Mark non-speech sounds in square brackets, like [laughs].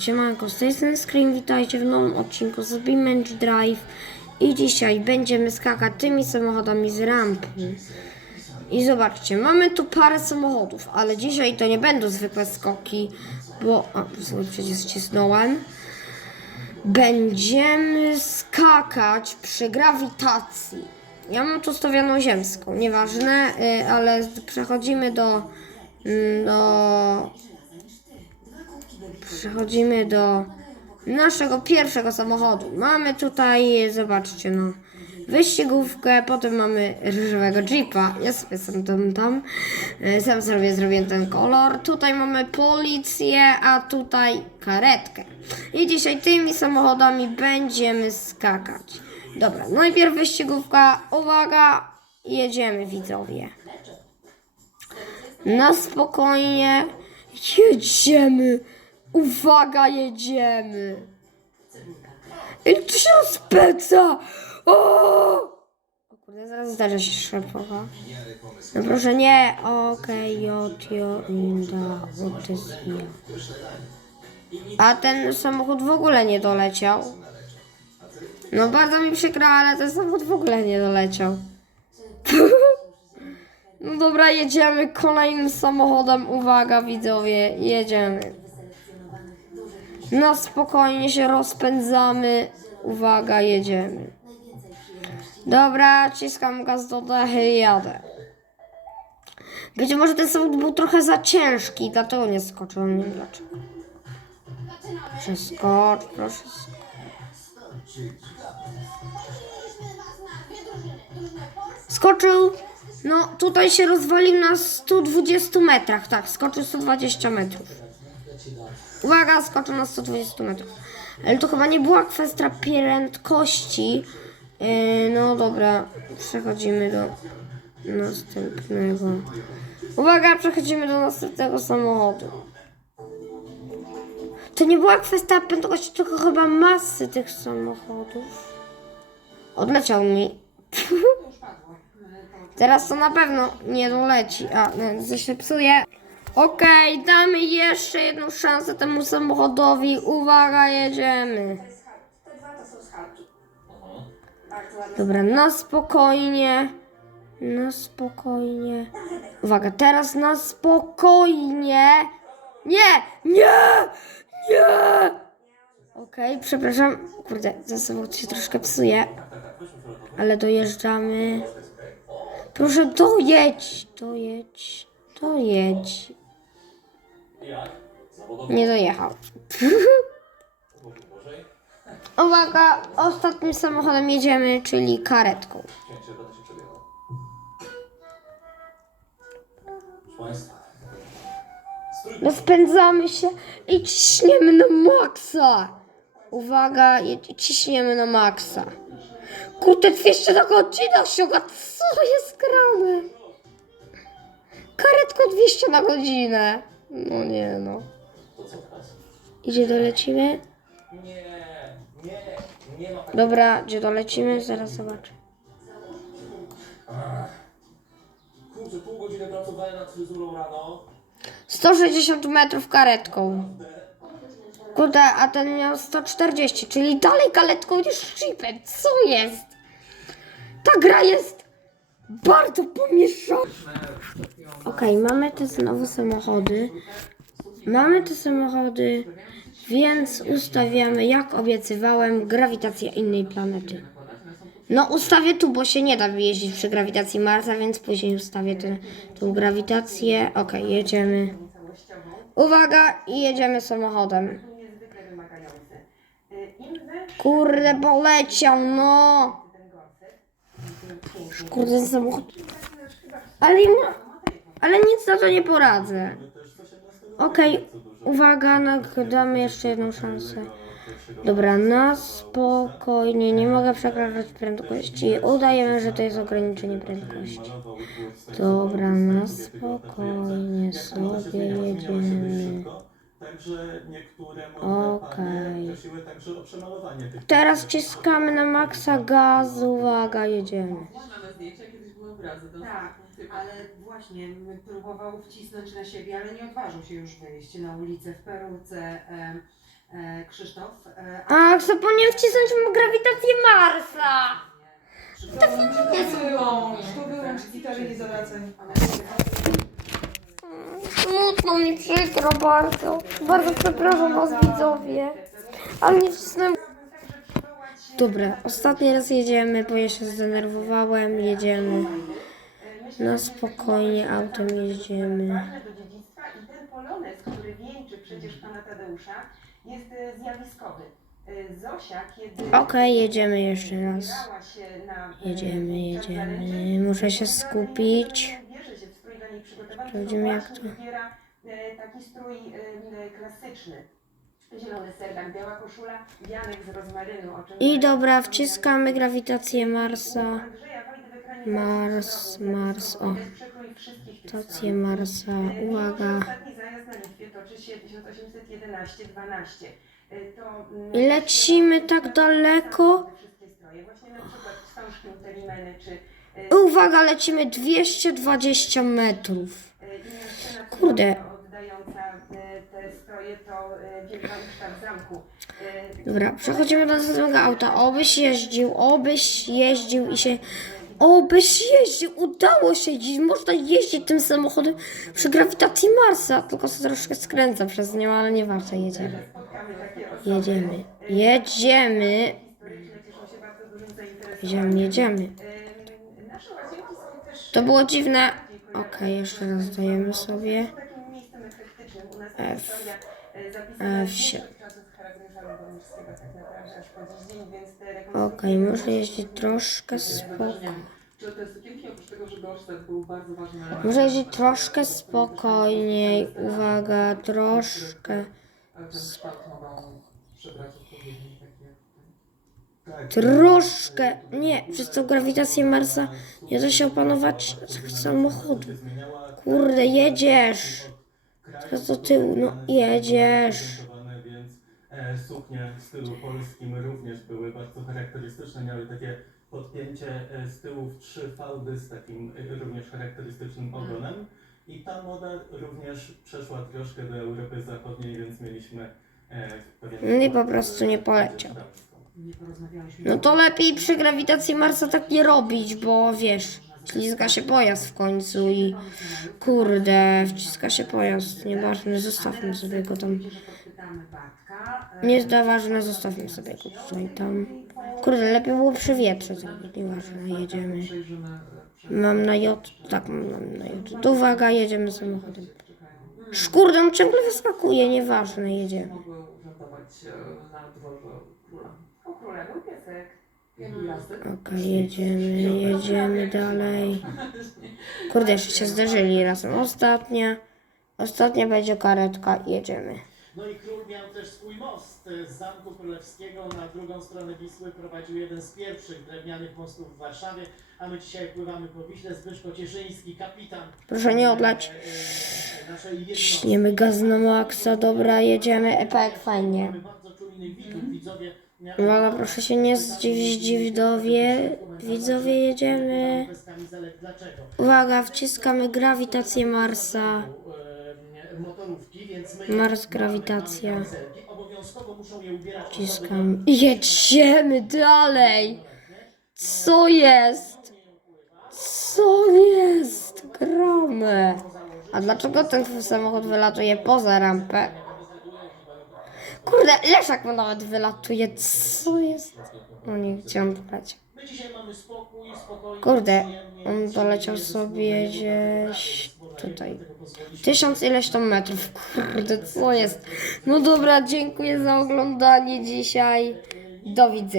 Siemanko, z tej strony Screen, witajcie w nowym odcinku z Beamage Drive i dzisiaj będziemy skakać tymi samochodami z rampy. I zobaczcie, mamy tu parę samochodów, ale dzisiaj to nie będą zwykłe skoki, bo... A, przecież ścisnąłem. Będziemy skakać przy grawitacji. Ja mam tu stawioną ziemską, nieważne, y, ale przechodzimy do... mm, do Przechodzimy do naszego pierwszego samochodu. Mamy tutaj, zobaczcie, no, wyścigówkę, potem mamy różowego jeepa. Ja sobie sam tam, tam, e, sam sobie zrobiłem ten kolor. Tutaj mamy policję, a tutaj karetkę. I dzisiaj tymi samochodami będziemy skakać. Dobra, najpierw wyścigówka. Uwaga, jedziemy widzowie. Na spokojnie. Jedziemy. Uwaga, jedziemy. I tu się rozpędza. O! o kurde, zaraz zdarzy się szrepowa. No proszę nie. Okej, jo, inda, here. A ten samochód w ogóle nie doleciał. No bardzo mi przykro, ale ten samochód w ogóle nie doleciał. [laughs] No dobra, jedziemy kolejnym samochodem. Uwaga, widzowie, jedziemy. Na spokojnie się rozpędzamy. Uwaga, jedziemy. Dobra, ciskam gaz do dechy i jadę. Być może ten samochód był trochę za ciężki, dlatego nie skoczyłem. Nie wiem dlaczego. Proszę skocz, proszę skocz. Skoczył. No, tutaj się rozwalił na 120 metrach. Tak, skoczył 120 metrów. Uwaga, skoczył na 120 metrów. Ale to chyba nie była kwestia prędkości. Yy, no dobra, przechodzimy do następnego. Uwaga, przechodzimy do następnego samochodu. To nie była kwestia prędkości, tylko chyba masy tych samochodów. Odleciał mi. [laughs] Teraz to na pewno nie doleci. A, no, się psuje. Okej, damy jeszcze jedną szansę temu samochodowi. Uwaga, jedziemy. Dobra, na spokojnie. Na spokojnie. Uwaga, teraz na spokojnie. Nie! Nie! Nie! Okej, przepraszam. Kurde, za sobą się troszkę psuje. Ale dojeżdżamy. Proszę, dojedź, dojedź, dojedź. Nie dojechał. [laughs] Uwaga, ostatnim samochodem jedziemy, czyli karetką. Rozpędzamy się i ciśniemy na maksa. Uwaga, ciśniemy na maksa. Kurde, 200 na godzinę osiąga. Co jest grane? Karetko 200 na godzinę. No nie no. Idzie dolecimy? Nie, nie, nie ma tak. Dobra, gdzie dolecimy? Zaraz zobaczę. Kurczę, pół godziny pracowałem nad fryzurą rano. 160 metrów karetką. Kurde, a ten miał 140, czyli dalej karetką niż chipem. Co jest? Ta gra jest bardzo pomieszana. Okej, mamy te znowu samochody. Mamy te samochody, więc ustawiamy, jak obiecywałem, grawitację innej planety. No ustawię tu, bo się nie da jeździć przy grawitacji Marsa, więc później ustawię tę grawitację. Okej, jedziemy. Uwaga i jedziemy samochodem. Kurde, poleciał, no. Kurde, samochód. Ale, nie- ale nic na to nie poradzę. Okej, uwaga, no, damy jeszcze jedną szansę. Dobra, na spokojnie, nie mogę przekraczać prędkości. Udajemy, że to jest ograniczenie prędkości. Dobra, na spokojnie sobie jedziemy. Także niektóre Okej. Teraz ciskamy na maksa gazu, uwaga, jedziemy. Mamy zdjęcia, kiedyś były obrazy. To Tak, ale właśnie próbował wcisnąć na siebie, ale nie odważył się już wyjść na ulicę w Peruce e, e, Krzysztof. E, A, chcę po nim wcisnąć mu grawitację Marsa. To wyłącz, to wyłącz gitarę nie zawracaj. Smutno mi przykro bardzo. Bardzo przepraszam was widzowie. Ale nie wcisnąłem. Dobra, ostatni raz jedziemy, bo ja się zdenerwowałem. Jedziemy. Na spokojnie autem dziedzictwa i ten polonez, który wieńczy przecież pana Tadeusza, jest e, zjawiskowy. E, Zosia, kiedy Okej, jedziemy jeszcze raz. e, Jedziemy, jedziemy. Muszę się skupić. Sprawdzimy, jak to- taki strój klasyczny. Zielony serdak, biała koszula, wianek z rozmarynu. I dobra, wciskamy grawitację Marsa. Mars, Mars, o. Stację. Marsa, uwaga. Ostatni zajazd na Litwie toczy się 1811-12. To, I lecimy tak daleko. Uwaga, lecimy 220 metrów. Kurde. Dobra, przechodzimy do następnego auta. Obyś jeździł, obyś jeździł i się... Obyś jeździł, udało się jeździć. Można jeździć tym samochodem przy grawitacji Marsa. Tylko się troszkę skręca przez nią, ale jedziemy. takie osoby. Jedziemy, jedziemy, jedziemy, jedziemy. Też To było dziwne. Okej, jeszcze raz dajemy sobie. Są takim miejscem efektycznym. U nas ta F. historia e, zapisana F7. jest od czasów Haragrysza Lubomirskiego tak Okej, rekonstrukcje muszę jeździć troszkę spoko. Czy te sukienki oprócz tego, że gorsztek był bardzo ważny Muszę jeździć troszkę spokojniej. Uwaga, troszkę. Takie... Tak, Troszkę. Nie, przez tą grawitację Marsa nie da się opanować samochodu. Kurde, jedziesz. Teraz do tyłu, no jedziesz. E, suknie w stylu polskim również były bardzo charakterystyczne. Miały takie podpięcie e, z tyłu w trzy fałdy z takim e, również charakterystycznym ogonem. I ta moda również przeszła troszkę do Europy Zachodniej, więc mieliśmy pewien... No i po prostu nie poleciał. nie porozmawialiśmy. No to lepiej przy grawitacji Marsa tak nie robić, bo wiesz, ślizga się pojazd w końcu i kurde, wciska się pojazd. Nieważne, zostawmy sobie go tam. Nie jest ważne, zostawmy sobie go tutaj tam. Kurde, lepiej było przy wietrze nieważne, jedziemy. Mam na J, tak mam na J. To uwaga, jedziemy samochodem. Szkurde, on ciągle wyskakuje, nieważne, jedziemy. Okej, jedziemy, jedziemy dalej. Kurde, jeszcze się zderzyli razem. Ostatnia, ostatnia będzie karetka i jedziemy. No i król miał też swój most z Zamku Królewskiego na drugą stronę Wisły prowadził jeden z pierwszych drewnianych mostów w Warszawie, a my dzisiaj pływamy po Wiśle. Zbyszko Cieszyński, kapitan Proszę nie odlać. e, e, naszej jednostki. Ciśniemy gaz na maksa, dobra, jedziemy. Epek, fajnie. Mamy bardzo czujnych widzów, widzowie. Uwaga, proszę się nie zdziwić, widzowie. Widzowie, jedziemy. Uwaga, wciskamy grawitację Marsa. Mars, grawitacja. Wciskamy. Jedziemy dalej. Co jest? Co jest? Gramy. A dlaczego ten samochód wylatuje poza rampę? Kurde, Leszak mu nawet wylatuje. Co jest? No nie chciałam spokojnie. Kurde, on doleciał sobie gdzieś tutaj. Tysiąc ileś tam metrów. Kurde, co jest? No dobra, dziękuję za oglądanie dzisiaj. Do widzenia.